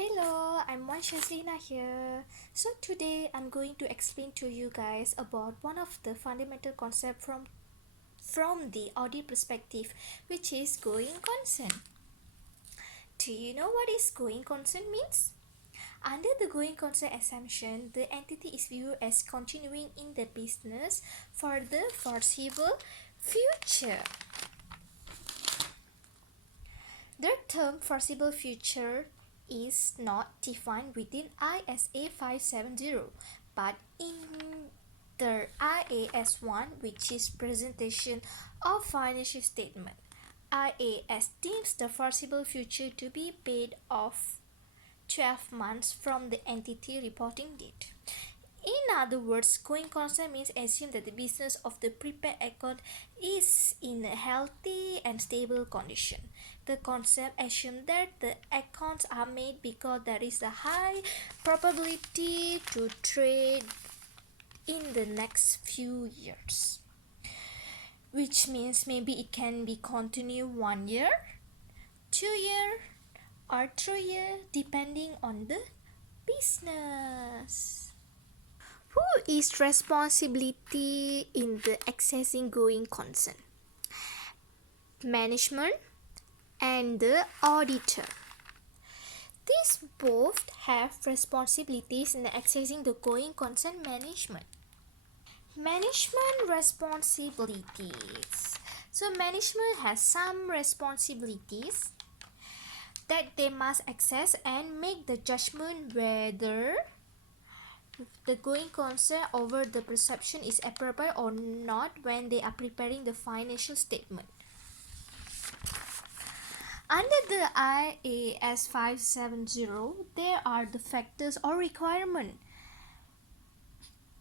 Hello, I'm Shazlina here. So today I'm going to explain to you guys about one of the fundamental concept from the audit perspective, which is going concern. Do you know what is going concern means? Under the going concern assumption, the entity is viewed as continuing in the business for the foreseeable future. The term foreseeable future is not defined within ISA 570, but in the IAS 1, which is presentation of financial statement. IAS deems the foreseeable future to be paid off 12 months from the entity reporting date. In other words, going concern means assume that the business of the prepaid account is in a healthy and stable condition. The concept assumes that the accounts are made because there is a high probability to trade in the next few years, which means maybe it can be continue 1 year, 2 year, or 3 year depending on the business. Who is responsibility in the accessing going concern? Management and the auditor. These both have responsibilities in the accessing the going concern management. Management responsibilities. So management has some responsibilities that they must access and make the judgment whether the going concern over the perception is appropriate or not when they are preparing the financial statement. Under the IAS 570, there are the factors or requirements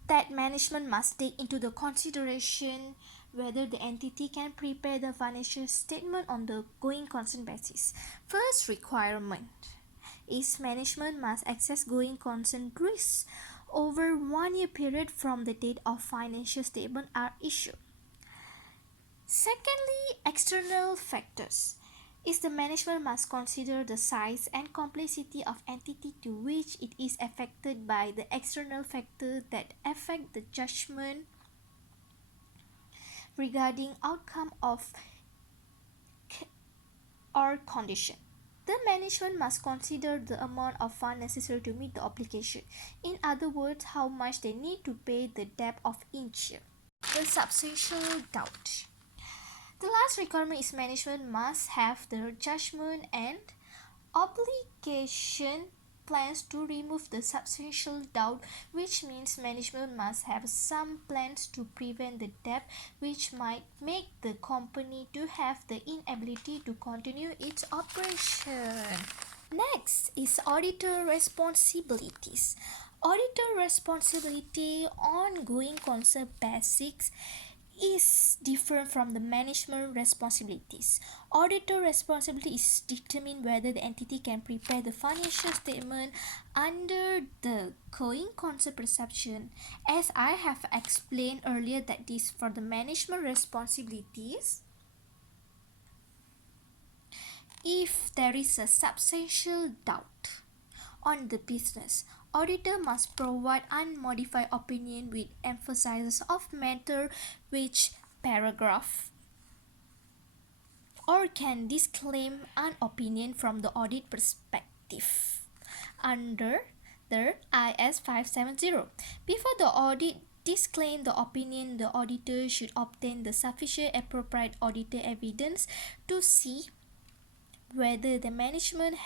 that management must take into the consideration whether the entity can prepare the financial statement on the going concern basis. First requirement is management must assess going concern risks over 1 year period from the date of financial statement are issued. Secondly, external factors is the management must consider the size and complexity of entity to which it is affected by the external factor that affect the judgment regarding outcome of or condition. The management must consider the amount of funds necessary to meet the obligation. In other words, how much they need to pay the debt of each year. The substantial doubt. The last requirement is management must have the judgment and obligation plans to remove the substantial doubt, which means management must have some plans to prevent the debt which might make the company to have the inability to continue its operation. Next is auditor responsibilities. Auditor responsibility on going concern basics is different from the management responsibilities. Auditor responsibility is determine whether the entity can prepare the financial statement under the going concern perception. As I have explained earlier, that is for the management responsibilities. If there is a substantial doubt on the business, auditor must provide unmodified opinion with emphasis of matter which paragraph or can disclaim an opinion from the audit perspective under the IS 570. Before the audit disclaim the opinion, the auditor should obtain the sufficient appropriate auditor evidence to see whether the management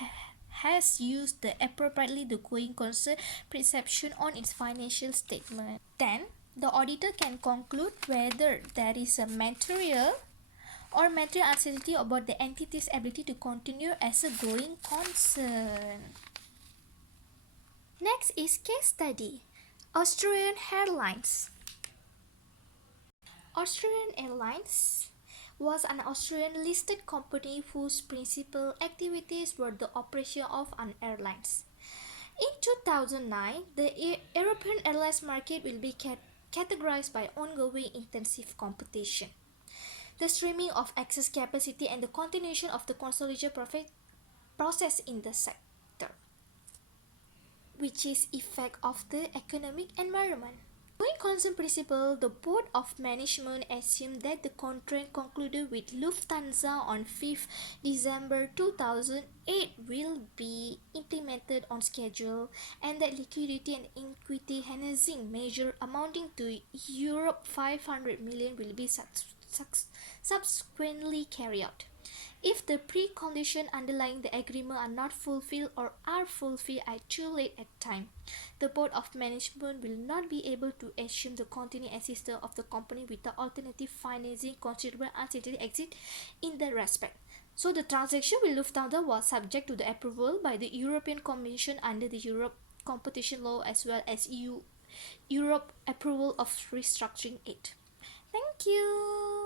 has used the appropriately the going concern perception on its financial statement. Then, the auditor can conclude whether there is a material uncertainty about the entity's ability to continue as a going concern. Next is case study. Austrian Airlines. Austrian Airlines was an Austrian listed company whose principal activities were the operation of an airlines. In 2009, the European airlines market will be categorized by ongoing intensive competition, the streaming of excess capacity, and the continuation of the consolidation process in the sector. which is effect of the economic environment. Going concern principle, the Board of Management assumed that the contract concluded with Lufthansa on 5th December 2008 will be implemented on schedule and that liquidity and equity enhancing measure amounting to Europe 500 million will be subsequently carried out. If the preconditions underlying the agreement are not fulfilled or are fulfilled at too late a time, the Board of Management will not be able to assume the continuing existence of the company without alternative financing considerable uncertainty exist in that respect. So the transaction with Lufthansa was subject to the approval by the European Commission under the Europe competition law as well as Europe approval of restructuring aid. Thank you.